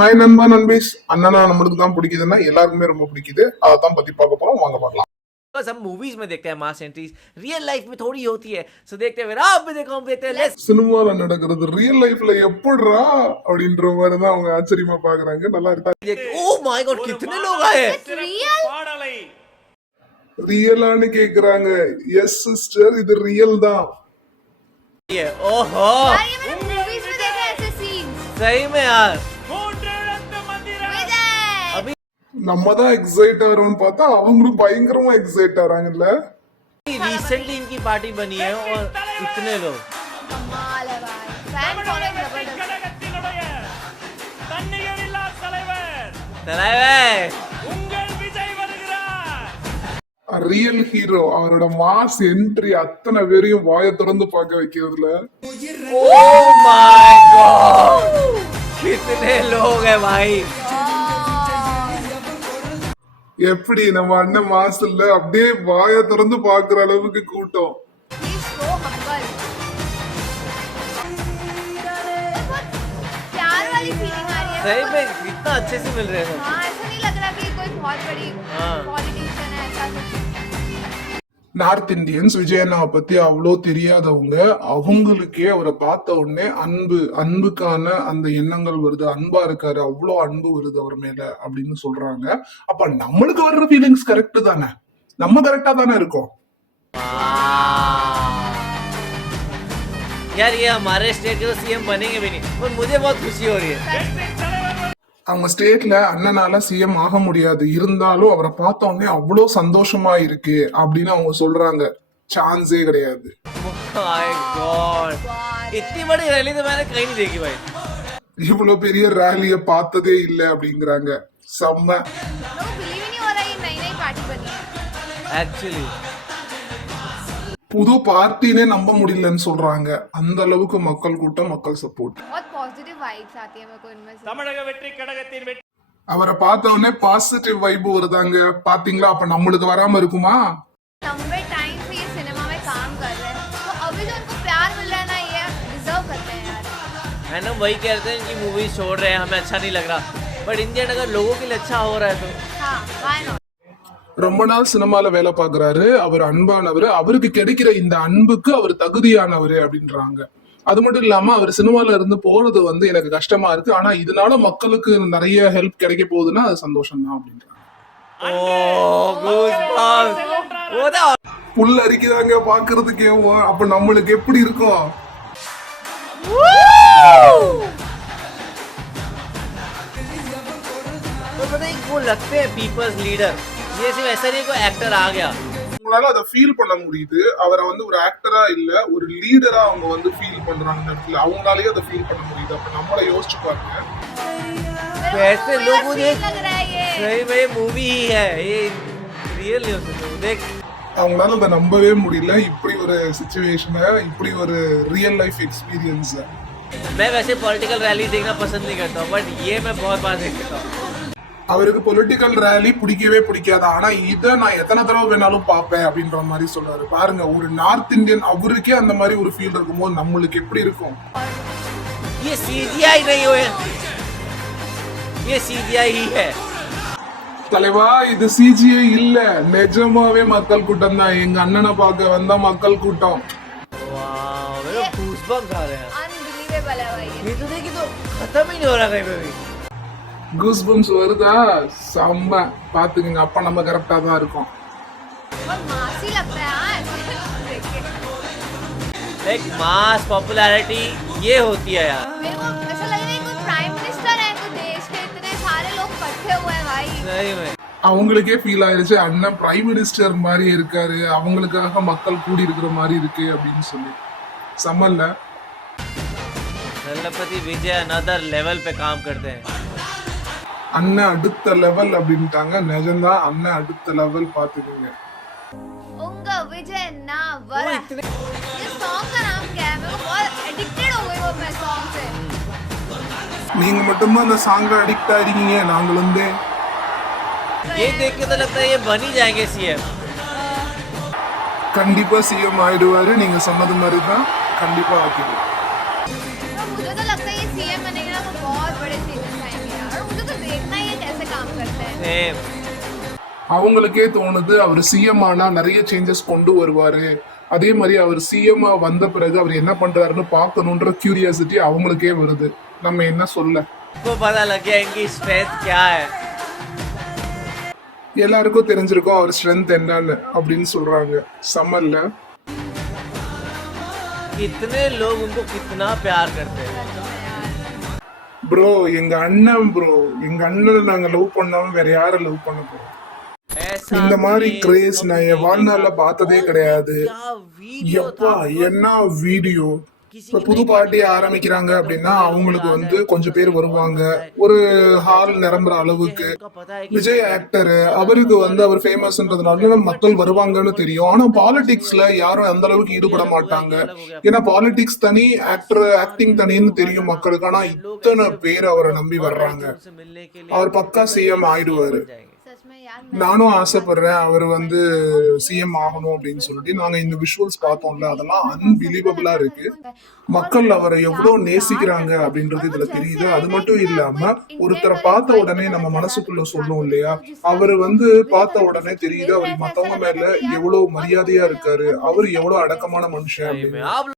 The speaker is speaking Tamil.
ஹாய் நண்பா நண்பீஸ், அண்ணனா நம்மளுக்கு தான் பிடிக்குதுன்னா எல்லாருக்குமே ரொம்ப பிடிக்குது. அதான் பத்தி பார்க்க போறோம், வாங்க பார்க்கலாம். बस हम मूवीज में देखते हैं मास एंट्रीज, रियल लाइफ में थोड़ी होती है. सो देखते हैं फिर आप भी देखो हम देखते हैं. लेट्स சினிமால நடக்கிறது ரியல் லைஃப்ல எப்படிரா அப்படின்ற மாதிரி தான் அவங்க ஆச்சரியமா பாக்குறாங்க. நல்லா இருக்கா? ओह माय गॉड कितने लोग आए हैं. ரியலான்னு கேக்குறாங்க. எஸ் சிஸ்டர், இது ரியல் தான். ये ओहो यार ये मैंने मूवीज में देखा है ऐसे सीन्स. सही में यार. विजय நம்ம தான் எக்ஸைட் ஆகிறோம்னு பார்த்தா அவங்களும் பயங்கரமா எக்ஸைட் ஆறாங்கல்ல. रिसेंटली इनकी पार्टी बनी है और इतने लोग. कमाल है भाई. फैन फॉलोइंग जबरदस्त. தலைவர் ரியல் ஹீரோ அவரோட மாஸ் என்ட்ரி அத்தனை பேரையும் வாயை திறந்து பார்க்க வைக்கிறதுல ओह माय गॉड कितने लोग हैं भाई. எப்படி நம்ம அண்ணன் மாஸ் இல்ல, அப்படியே வாயை திறந்து பாக்குற அளவுக்கு கூட்டம். He is so humble. बहुत प्यार वाली फीलिंग आ रही है. सही में कितना अच्छे से मिल रहे हैं. हाँ ऐसा नहीं लग रहा कि कोई बहुत बड़ी हाँ. पॉलिटिशियन है ऐसा कुछ. நார்த் இந்தியன்ஸ் விஜயண்ணாவை பத்தி அவ்வளோ தெரியாதவங்க, அவங்களுக்கே அவரை பார்த்த உடனே அன்புக்கான அந்த எண்ணங்கள் வருது. அன்பா இருக்காரு, அவ்வளோ அன்பு வருது அவர் மேல அப்படின்னு சொல்றாங்க. அப்ப நம்மளுக்கு வர்ற ஃபீலிங்ஸ் கரெக்ட் தானே? நம்ம கரெக்டா தானே இருக்கோம். यार ये हमारे स्टेट के तो सीएम बनेंगे भी नहीं, पर मुझे बहुत खुशी हो रही है. அவங்க ஸ்டேட்ல அண்ணனால சிஎம் ஆக முடியாது, இருந்தாலும் அவரை பார்த்த உடனே அவ்வளோ சந்தோஷமா இருக்கு அப்படின்னு அவங்க சொல்றாங்க. சான்ஸே கிடையாது. माय गॉड इतनी बड़ी रैली तो मैंने कहीं नहीं देखी भाई. இவ்வளவு பெரிய ரேலிய பார்த்ததே இல்லை அப்படிங்கிறாங்க. செம்ம. लोग बिलीव ही नहीं हो रहा ये नई नई पार्टी बनी है. एक्चुअली புது பார்ட்டினே நம்ப முடியலன்னு சொல்றாங்க. அந்த அளவுக்கு மக்கள் கூட்டம், மக்கள் சப்போர்ட். बहुत पॉजिटिव वाइब्स आती है मेरे को इनमें से. தமிழக வெற்றி கழகத்தின் வெற்றி. அவரை பார்த்த உடனே பாசிட்டிவ் வைப் வருதாங்க. பாத்தீங்களா? அப்ப நம்மளுக்கு வராம இருக்குமா? लंबे टाइम से ये सिनेमा में काम कर रहे हैं तो अभी जो उनको प्यार मिल रहा है ना ये डिजर्व करते हैं यार. है ना, वही कहते हैं कि मूवी छोड़ रहे हैं, हमें अच्छा नहीं लग रहा, बट इंडियन अगर लोगों के लिए अच्छा हो रहा है तो हाँ why not. ரொம்ப நாள் சினிமால வேலை பாக்குறாரு, அவர் அன்பானவர், அவருக்கு கிடைக்கிற இந்த அன்புக்கு அவர் தகுதியானவர் அப்படின்றாங்க. அது மட்டும் இல்லாம அவர் சினிமால இருந்து போறது எனக்கு கஷ்டமா இருக்கு, ஆனா இதனால மக்களுக்கு நிறைய ஹெல்ப் கிடைக்க போகுதுன்னா அது சந்தோஷம் தான் அப்படின்றாங்க. புல் அரிக்குதாங்க பாக்குறதுக்கு. அப்ப நம்மளுக்கு எப்படி இருக்கும்? तो पता है वो लगते हैं पीपल्स लीडर. ये सिर्फ ऐसा नहीं कोई एक्टर आ गया. உங்களால அதை ஃபீல் பண்ண முடியுது. அவரை ஒரு ஆக்டரா இல்ல, ஒரு லீடரா அவங்க ஃபீல் பண்றாங்க இந்த இடத்துல. அவங்களாலேயே அதை ஃபீல் பண்ண முடியுது. அப்ப நம்மள யோசிச்சு பாருங்க. वैसे लोग मुझे लग रहा है ये. सही में ये मूवी ही है, ये रियल नहीं हो सकता. देख அவங்களால அதை நம்பவே முடியல. இப்படி ஒரு சிச்சுவேஷனை, இப்படி ஒரு ரியல் லைஃப் எக்ஸ்பீரியன்ஸ். मैं वैसे पॉलिटिकल रैली देखना पसंद नहीं करता हूँ, बट ये मैं बहुत बार देख लेता हूँ. அவருக்கு பொலிட்டிக்கல் ரேலி பிடிக்கவே பிடிக்காது, ஆனா இதை நான் எத்தனை தடவை வேணாலும் பார்ப்பேன் அப்படின்ற மாதிரி சொல்றாரு. பாருங்க, ஒரு நார்த் இந்தியன் அவருக்கே அந்த மாதிரி ஒரு ஃபீல் இருக்கும்போது நம்மளுக்கு எப்படி இருக்கும்? ये सीजीआई नहीं हुए, ये सीजीआई ही है. தலைவா, இது சிஜிஐ இல்ல, நிஜமாவே மக்கள் கூட்டம் தான். எங்க அண்ணனை பார்க்க வந்த மக்கள் கூட்டம். वाह मेरे गूज़बम्स आ रहे हैं. अनबिलीवेबल है भाई ये. ये तो देखिए तो खत्म ही नहीं हो रहा कहीं पे भी. கூஸ்பம்ஸ் வருதா? செம்ம. பாத்துக்கங்க, அப்ப நம்ம கரெக்டா தான் இருக்கோம். बहुत मासी लगता है हाँ ऐसे देख के. लाइक मास पॉपुलैरिटी ये होती है यार. मेरे को ऐसा लग रहा है कोई प्राइम मिनिस्टर है तो देश के इतने सारे लोग इकट्ठे हुए हैं भाई. सही में அவங்களுக்கே ஃபீல் ஆயிருச்சு, அண்ணன் பிரைம் மினிஸ்டர் மாதிரி இருக்காரு, அவங்களுக்காக மக்கள் கூடி இருக்கிற மாதிரி இருக்கு அப்படின்னு சொல்லி. சம்மல்ல. दलपति विजय अनदर लेवल पे काम करते हैं. அண்ணன் அடுத்த லெவல் அப்படின்ட்டாங்க. நிஜம்தான், அண்ணன் அடுத்த லெவல். பாத்துக்கோங்க. उंगा विजय ना वरा. ये सॉन्ग का नाम क्या है? मेरे को बहुत एडिक्टेड हो गई वो मैं सॉन्ग से. நீங்க மட்டும்தான் அந்த சாங்க அடிக்ட் ஆயிருக்கீங்க, நாங்கள் ये देख के तो लगता है ये बन ही जाएंगे सीएम. கண்டிப்பா சிஎம் ஆயிடுவாரு. நீங்க சொன்னது மாதிரி தான், கண்டிப்பா ஆக்கிடுவாரு. मुझे तो लगता है ये सीएम बनेगा तो बहुत बड़े चेंजेस आएंगे यार. सेम அவங்களுக்கே தோணுது அவர் சிஎம் ஆனா நிறைய சேஞ்சஸ் கொண்டு வருவாரு, அதே மாதிரி அவர் சிஎம் வந்த பிறகு அவர் என்ன பண்றாருன்னு பார்க்கணுன்ற கியூரியாசிட்டி அவங்களுக்கே வருது. நம்ம என்ன சொல்ல, को पता लग गया इनकी स्ट्रेंथ क्या है. எல்லாருக்கும் தெரிஞ்சிருக்கும் அவர் ஸ்ட்ரென்த் என்னன்னு அப்படின்னு சொல்றாங்க. சம்மர்ல कितने लोग उनको कितना प्यार करते हैं. ப்ரோ எங்க அண்ணன் ப்ரோ, எங்க அண்ணனை நாங்க லவ் பண்ணாம வேற யாரை லவ் பண்ண போறோம்? ऐसा இந்த மாதிரி craze கிரேஸ் நான் என் कभी வாழ்நாள்ல नहीं பார்த்ததே देखा. கிடையாது. क्या वीडियो எப்பா था. என்ன வீடியோ! இப்ப புது பார்ட்டி ஆரம்பிக்கிறாங்க அப்படின்னா அவங்களுக்கு வந்து கொஞ்சம் பேர் வருவாங்க, ஒரு ஹால் நிரம்புற அளவுக்கு. उनका पता है कि விஜய் ஆக்டர், அவருக்கு வந்து அவர் ஃபேமஸ்ன்றதுனால மக்கள் வருவாங்கன்னு தெரியும். ஆனா பாலிடிக்ஸ்ல யாரும் அந்த அளவுக்கு ஈடுபட மாட்டாங்க. ஏன்னா பாலிடிக்ஸ் தனி, ஆக்டிங் தனின்னு தெரியும் மக்களுக்கு. ஆனா இத்தனை பேர் அவரை நம்பி வர்றாங்க. उनसे मिलने के लिए அவர் பக்கா சிஎம் ஆயிடுவாரு. जाएंगे. सच में यार நானும் ஆசைப்படுறேன் அவர் வந்து சிஎம் ஆகணும் அப்படின்னு சொல்லிட்டு. நாங்க இந்த விஷுவல்ஸ் பார்த்தோம்ல, அதெல்லாம் அன்பிலீவபிளா இருக்கு. மக்கள் அவரை எவ்வளவு நேசிக்கிறாங்க அப்படின்றது இதுல தெரியுது. அது மட்டும் இல்லாம ஒருத்தரை பார்த்த உடனே நம்ம மனசுக்குள்ள சொல்லும் இல்லையா, அவரு வந்து பார்த்த உடனே தெரியுது அவர் மத்தவங்க மேல எவ்வளவு மரியாதையா இருக்காரு, அவர் எவ்வளவு அடக்கமான மனுஷன் सही அப்படின்னு. में आप